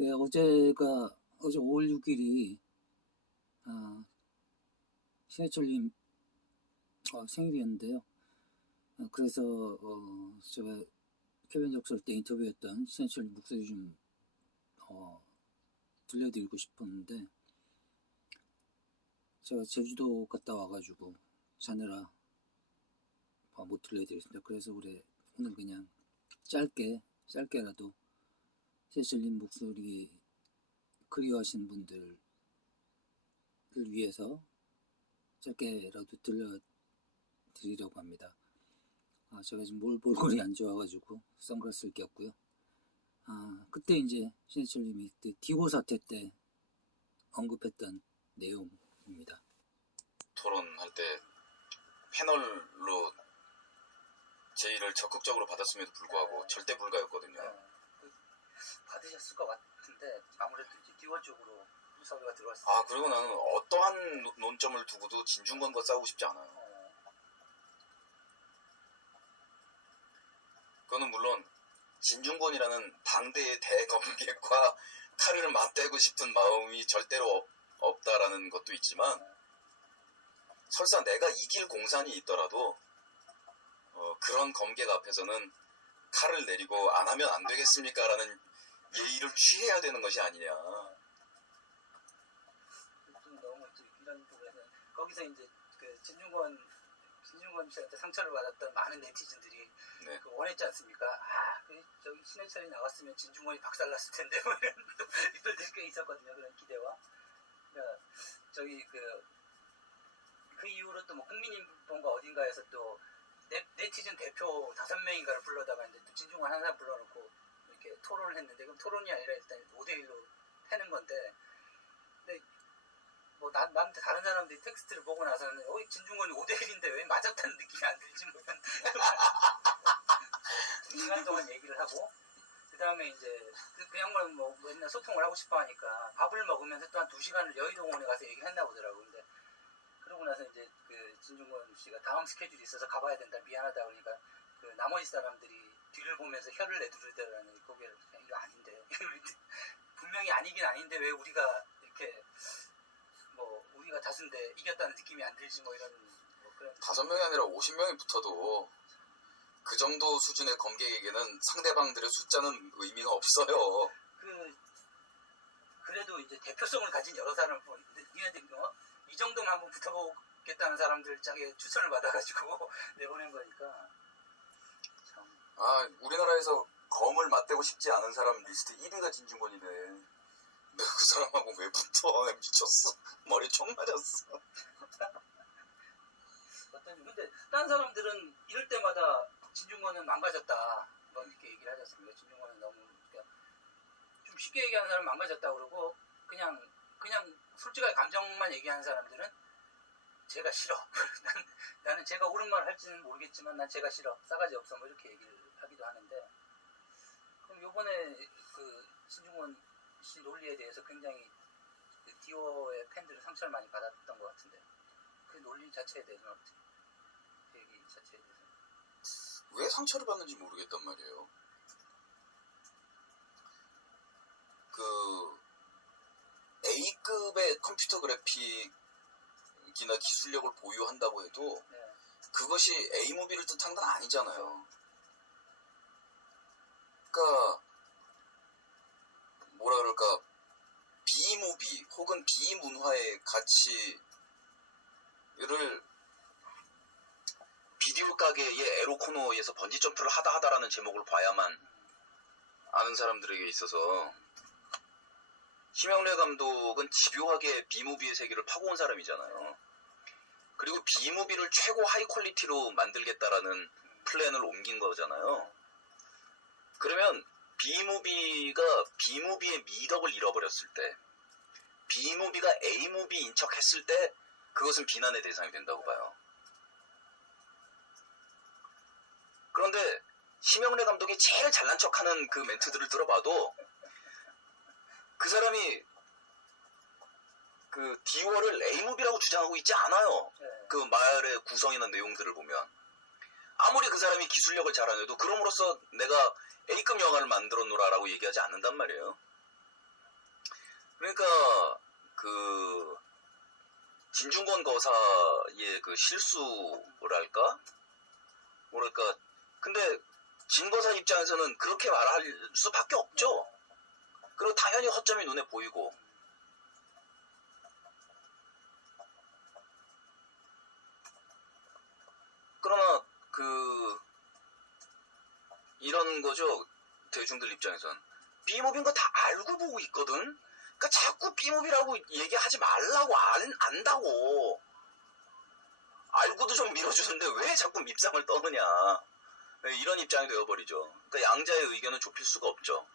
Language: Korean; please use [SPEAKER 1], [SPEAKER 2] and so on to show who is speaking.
[SPEAKER 1] 네, 어제가 어제 5월 6일이 아, 신해철님 어, 생일이었는데요. 어, 그래서 어, 제가 캐변 적설 때 인터뷰했던 신해철님 목소리 좀 어, 들려드리고 싶었는데 제가 제주도 갔다 와가지고 자느라 어, 못 들려드렸습니다. 그래서 우리 오늘 그냥 짧게 짧게라도 신해철님 목소리 그리워하시는 분들을 위해서 짧게라도 들려드리려고 합니다. 아, 제가 지금 뭘 볼거리 안 좋아가지고 선글라스를 꼈고요. 아, 그때 이제 신해철님이 그때 디고 사태 때 언급했던 내용입니다.
[SPEAKER 2] 토론할 때 패널로 제의를 적극적으로 받았음에도 불구하고 절대 불가였거든요.
[SPEAKER 3] 그 받으셨을 것 같은데 아무래도 이제 듀얼 쪽으로 무사비가 들어왔을
[SPEAKER 2] 아 그리고 나는 어떠한 노- 논점을 두고도 진중권과 싸우고 싶지 않아요.
[SPEAKER 3] 어,
[SPEAKER 2] 그거는 물론 진중권이라는 당대의 대검객과 칼을 맞대고 싶은 마음이 절대로 없- 없다라는 것도 있지만 설사 내가 이길 공산이 있더라도 어, 그런 검객 앞에서는 칼을 내리고 안 하면 안 되겠습니까라는 예의를 취해야 되는 것이 아니냐.
[SPEAKER 3] 좀 너무 좀 이런 부분에서 거기서 이제 그 진중권 진중권 씨한테 상처를 받았던 많은 네티즌들이
[SPEAKER 2] 네.
[SPEAKER 3] 그 원했지 않습니까? 아, 그 저기 신해철이 나왔으면 진중권이 박살났을 텐데 뭐 이런 또 이들들이 꽤 있었거든요. 그런 기대와. 그러니까 저기 그, 그 이후로 또 뭐 국민인권과 어딘가에서 또 네, 네티즌 대표 다섯 명인가를 불러다가 이제 또 진중권 한 사람 불러놓고 이렇게 토론을 했는데 그럼 토론이 아니라 일단 5대1로 패는 건데 근데 뭐 나, 나한테 다른 사람들이 텍스트를 보고 나서는 어, 진중권이 5대1인데 왜 맞았다는 느낌이 안 들지? 뭐 이런. 시간 동안 얘기를 하고 그 다음에 이제 그, 그 양반은 뭐 맨날 소통을 하고 싶어 하니까 밥을 먹으면서 또 한 두 시간을 여의도공원에 가서 얘기를 했나 보더라고. 근데 진중권 씨가 다음 스케줄이 있어서 가봐야 된다. 미안하다. 그러니까 그 나머지 사람들이 뒤를 보면서 혀를 내두르더라는 그냥 이거 아닌데 분명히 아니긴 아닌데 왜 우리가 이렇게 뭐 우리가 다수인데 이겼다는 느낌이 안 들지 뭐 이런 뭐 그런
[SPEAKER 2] 다섯 명이 아니라 50명이 붙어도 그 정도 수준의 검객에게는 상대방들의 숫자는 의미가 없어요.
[SPEAKER 3] 그 그래도 이제 대표성을 가진 여러 사람 뭐 니네들 뭐, 이 정도만 한번 붙어보 겠다는 사람들 짝에 추천을 받아가지고 내보낸 거니까 참
[SPEAKER 2] 아, 우리나라에서 검을 맞대고 싶지 않은 사람 리스트 1위가 진중권이네. 내가 그 사람하고 왜 붙어? 미쳤어. 머리 총 맞았어.
[SPEAKER 3] 어떤 근데 딴 사람들은 이럴 때마다 진중권은 망가졌다 뭐 이렇게 얘기를 하지 않습니까? 진중권은 너무 그러니까 좀 쉽게 얘기하는 사람은 망가졌다 그러고 그냥 그냥 솔직하게 감정만 얘기하는 사람들은 제가 싫어. 난, 나는 제가 옳은 말 할지는 모르겠지만 난 제가 싫어. 싸가지 없어. 뭐 이렇게 얘기를 하기도 하는데 그럼 요번에 그 신중권 씨 논리에 대해서 굉장히 그 디오의 팬들은 상처를 많이 받았던 것 같은데 그 논리 자체에 대해서는 어떻게 그 얘기 자체에 대해서
[SPEAKER 2] 왜 상처를 받는지 모르겠단 말이에요. 그 A급의 컴퓨터 그래픽 이나 기술력을 보유한다고 해도
[SPEAKER 3] 네.
[SPEAKER 2] 그것이 A무비를 뜻하는 건 아니잖아요. 그러니까 뭐라 그럴까 B무비 혹은 B문화의 가치를 비디오 가게의 에로코노에서 번지 점프를 하다 하다라는 제목을 봐야만 아는 사람들에게 있어서 심영래 감독은 집요하게 B무비의 세계를 파고온 사람이잖아요. 그리고 B무비를 최고 하이 퀄리티로 만들겠다라는 플랜을 옮긴 거잖아요. 그러면 B무비가 B무비의 미덕을 잃어버렸을 때, B무비가 A무비인 척 했을 때, 그것은 비난의 대상이 된다고 봐요. 그런데 심영래 감독이 제일 잘난 척하는 그 멘트들을 들어봐도 그 사람이 그 디워를 A무비라고 주장하고 있지 않아요.
[SPEAKER 3] 네.
[SPEAKER 2] 그 말의 구성이나 내용들을 보면 아무리 그 사람이 기술력을 잘하려도 그럼으로써 내가 A급 영화를 만들었노라라고 얘기하지 않는단 말이에요. 그러니까 그 진중권 거사의 그 실수랄까 뭐랄까 근데 진 거사 입장에서는 그렇게 말할 수밖에 없죠. 그리고 당연히 허점이 눈에 보이고 그러나 그 이런 거죠 대중들 입장에선 비모빈 거 다 알고 보고 있거든. 그러니까 자꾸 비모비라고 얘기하지 말라고 안, 안다고. 알고도 좀 밀어주는데 왜 자꾸 밉상을 떠느냐. 네, 이런 입장이 되어버리죠. 그러니까 양자의 의견은 좁힐 수가 없죠.